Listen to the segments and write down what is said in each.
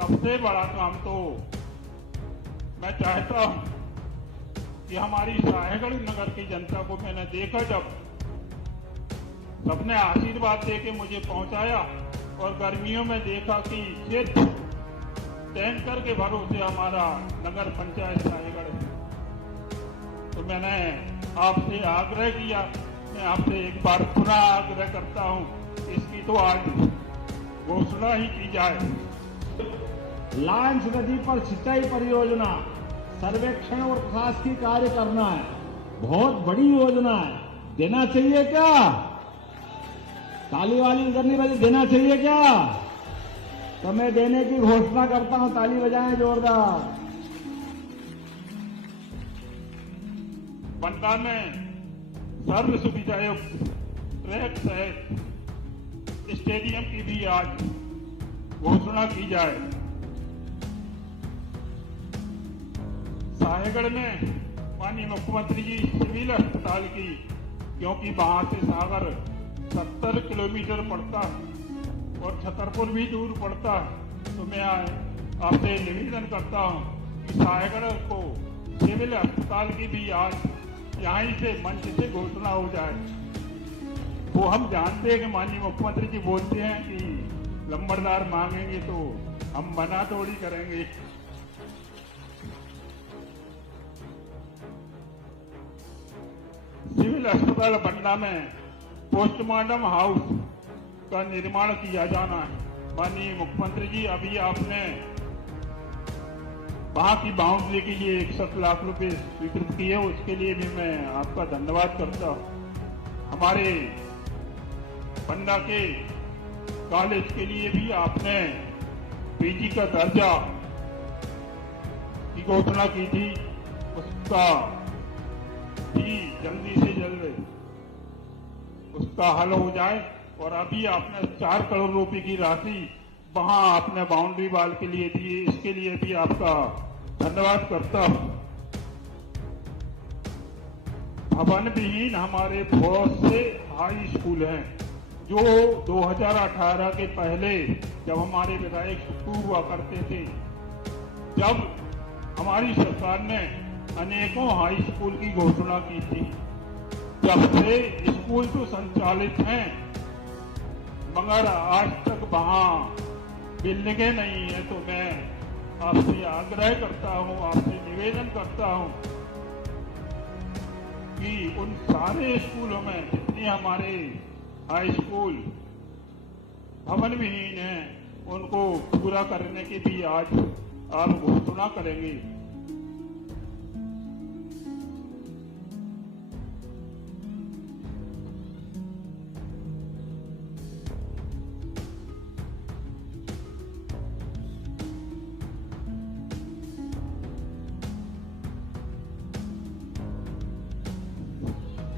सबसे बड़ा काम तो मैं चाहता हूं कि हमारी साहेगढ़ नगर की जनता को मैंने देखा, जब सबने आशीर्वाद दे के मुझे पहुंचाया और गर्मियों में देखा कि सिर्फ टैंकर के भरोसे हमारा नगर पंचायत साहेगढ़ है, तो मैंने आपसे आग्रह किया। मैं आपसे एक बार पुनः आग्रह करता हूं, इसकी तो आज घोषणा ही की जाए। लायंस नदी पर सिंचाई परियोजना सर्वेक्षण और प्रशासकीय कार्य करना है, बहुत बड़ी योजना है। देना चाहिए क्या? ताली वाली करनी बजे देना चाहिए क्या? तो मैं देने की घोषणा करता हूं, ताली बजाएं जोरदार। बंदा में सर्व सुविधायुक्त ट्रैक सहित स्टेडियम की भी आज घोषणा की जाए। साहेगढ़ में माननीय मुख्यमंत्री जी सिविल अस्पताल की, क्योंकि वहां से सागर 70 किलोमीटर पड़ता और छतरपुर भी दूर पड़ता, तो मैं आपसे निवेदन करता हूं कि साहेगढ़ को सिविल अस्पताल की भी आज यहीं से मंच से घोषणा हो जाए। वो हम जानते हैं कि माननीय मुख्यमंत्री जी बोलते हैं कि लंबरदार मांगेंगे तो हम मना थोड़ी करेंगे। सिविल अस्पताल बंडा में पोस्टमार्टम हाउस का निर्माण किया जाना है। माननीय मुख्यमंत्री जी, अभी आपने वहां की बाउंड्री के लिए 61 लाख रुपए स्वीकृत किए, उसके लिए भी मैं आपका धन्यवाद करता हूं। हमारे बंडा के कॉलेज के लिए भी आपने पीजी का दर्जा की घोषणा की थी, उसका भी जल्दी से जल्द उसका हल हो जाए। और अभी आपने 4 करोड़ रुपए की राशि वहां आपने बाउंड्री वाल के लिए दी, इसके लिए भी आपका धन्यवाद करता हूं। भवन विहीन हमारे बहुत से हाई स्कूल हैं जो 2018 के पहले, जब हमारे विधायक सुक्खू हुआ करते थे, जब हमारी सरकार ने अनेकों हाई स्कूल की घोषणा की थी, जब से स्कूल तो संचालित हैं, मगर आज तक वहां बिल्डिंगें नहीं है। तो मैं आपसे आग्रह करता हूं, आपसे निवेदन करता हूं कि उन सारे स्कूलों में जितने हमारे हाई स्कूल भवन विहीन हैं, उनको पूरा करने की भी आज आप घोषणा करेंगे।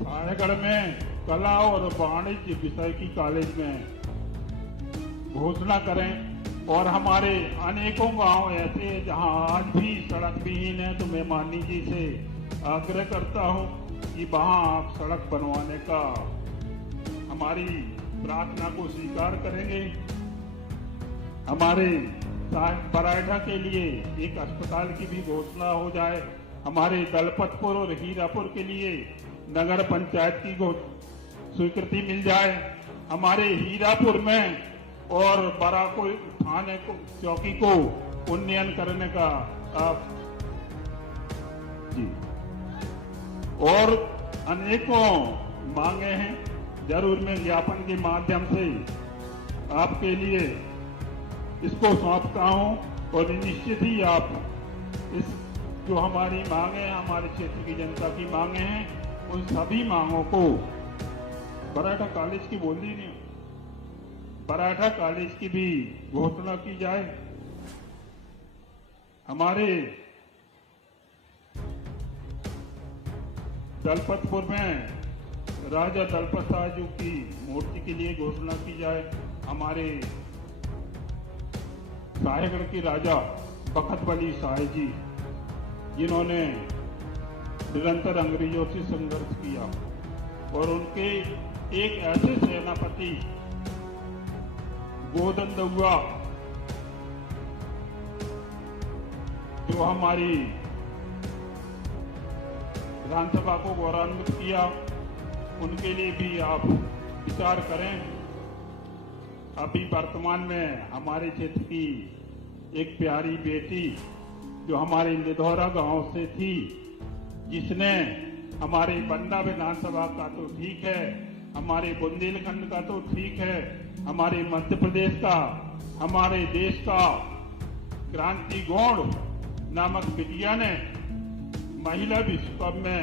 साहेगढ़ में कला और वाणिज्य विषय की कॉलेज में घोषणा करें। और हमारे अनेकों गांव ऐसे हैं जहां आज भी सड़क विहीन है, तो मैं माननीय जी से आग्रह करता हूं कि वहां आप सड़क बनवाने का हमारी प्रार्थना को स्वीकार करेंगे। हमारे पराठा के लिए एक अस्पताल की भी घोषणा हो जाए। हमारे दलपतपुर और हीरापुर के लिए नगर पंचायत की स्वीकृति मिल जाए। हमारे हीरापुर में और बराकुल थाने को चौकी को उन्नयन करने का आप जी, और अनेकों मांगे हैं, जरूर मैं ज्ञापन के माध्यम से आपके लिए इसको सौंपता हूं। और निश्चित ही आप इस जो हमारी मांगे, हमारे क्षेत्र की जनता की मांगे हैं, उन सभी मांगों को पराठा कॉलेज की बोल दी नहीं, पराठा कॉलेज की भी घोषणा की जाए। हमारे दलपतपुर में राजा दलपत शाह जी की मूर्ति के लिए घोषणा की जाए। हमारे साहेगढ़ के राजा बखत बली शाह जी, जिन्होंने निरंतर अंग्रेजों से संघर्ष किया, और उनके एक ऐसे सेनापति गोदन दउआ जो हमारी विधानसभा को गौरवान्वित किया, उनके लिए भी आप विचार करें। अभी वर्तमान में हमारे क्षेत्र की एक प्यारी बेटी जो हमारे निधौरा गांव से थी, जिसने हमारे बंडा विधानसभा का तो ठीक है, हमारे बुंदेलखंड का तो ठीक है, हमारे मध्य प्रदेश का, हमारे देश का क्रांति गौड़ नामक बिटिया ने महिला विश्व कप में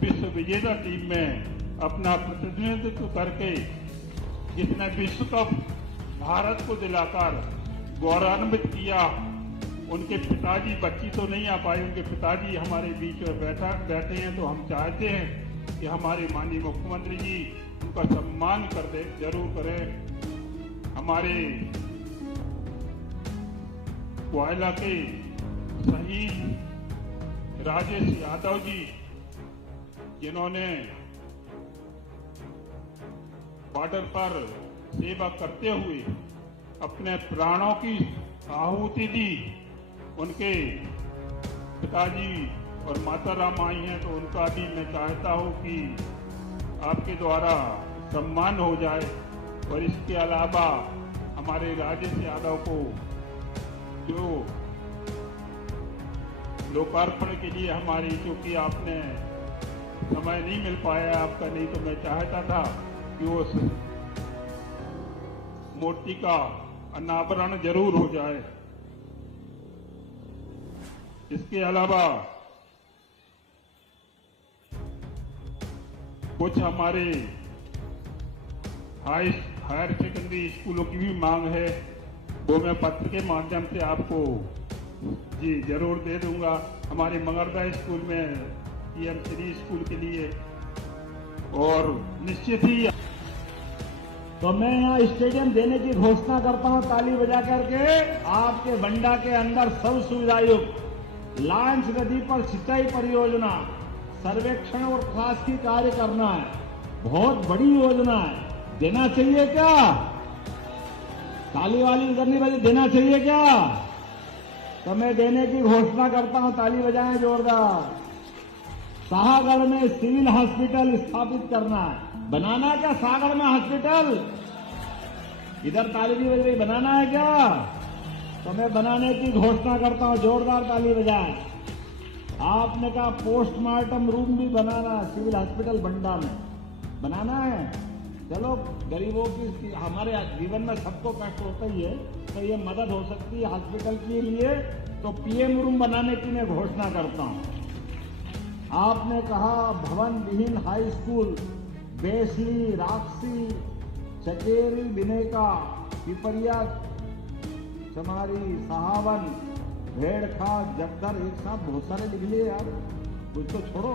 विश्व विजेता टीम में अपना प्रतिनिधित्व करके, जिसने विश्व कप भारत को दिलाकर गौरवान्वित किया। उनके पिताजी, बच्ची तो नहीं आ पाई, उनके पिताजी हमारे बीच में बैठे हैं, तो हम चाहते हैं कि हमारे माननीय मुख्यमंत्री जी उनका सम्मान जरूर करें। हमारे कोयला के शहीद राजेश यादव जी, जिन्होंने बॉर्डर पर सेवा करते हुए अपने प्राणों की आहुति दी, उनके पिताजी और माता राम आई हैं, तो उनका भी मैं चाहता हूं कि आपके द्वारा सम्मान हो जाए। और इसके अलावा हमारे राजेश यादव को जो लोकार्पण के लिए हमारी, क्योंकि आपने समय नहीं मिल पाया आपका, नहीं तो मैं चाहता था कि वो मूर्ति का अनावरण जरूर हो जाए। इसके अलावा कुछ हमारे हायर सेकेंडरी स्कूलों की भी मांग है, वो मैं पत्र के माध्यम से आपको जी जरूर दे दूंगा। हमारे मगरदा स्कूल में PM श्री स्कूल के लिए, और निश्चित ही तो मैं यहाँ स्टेडियम देने की घोषणा करता हूँ ताली बजा करके। आपके बंडा के अंदर सब सुविधायुक्त लॉन्च नदी पर सिंचाई परियोजना, सर्वेक्षण और खास की कार्य करना है। बहुत बड़ी योजना है, देना चाहिए क्या? ताली वाली करनी वाली देना चाहिए क्या? तो मैं देने की घोषणा करता हूँ, ताली बजाएं जोरदार। शाहगढ़ में सिविल हॉस्पिटल स्थापित करना है। बनाना क्या सागर में हॉस्पिटल? इधर ताली भी बज रही, बनाना है क्या? तो मैं बनाने की घोषणा करता हूं, जोरदार ताली बजाएं। आपने कहा पोस्टमार्टम रूम भी बनाना, सिविल हॉस्पिटल बंडा में बनाना है। चलो, गरीबों की, हमारे जीवन में सबको कष्ट होता ही है, तो ये मदद हो सकती है हॉस्पिटल के लिए, तो PM रूम बनाने की मैं घोषणा करता हूं। आपने कहा भवन विहीन हाई स्कूल बेसली, राक्षी, चकेरी, बिनेका, पिपरिया, चमारी, सहावन, भेड़खा, जगदर, एक साथ बहुत सारे लिख लिए यार, कुछ तो छोड़ो।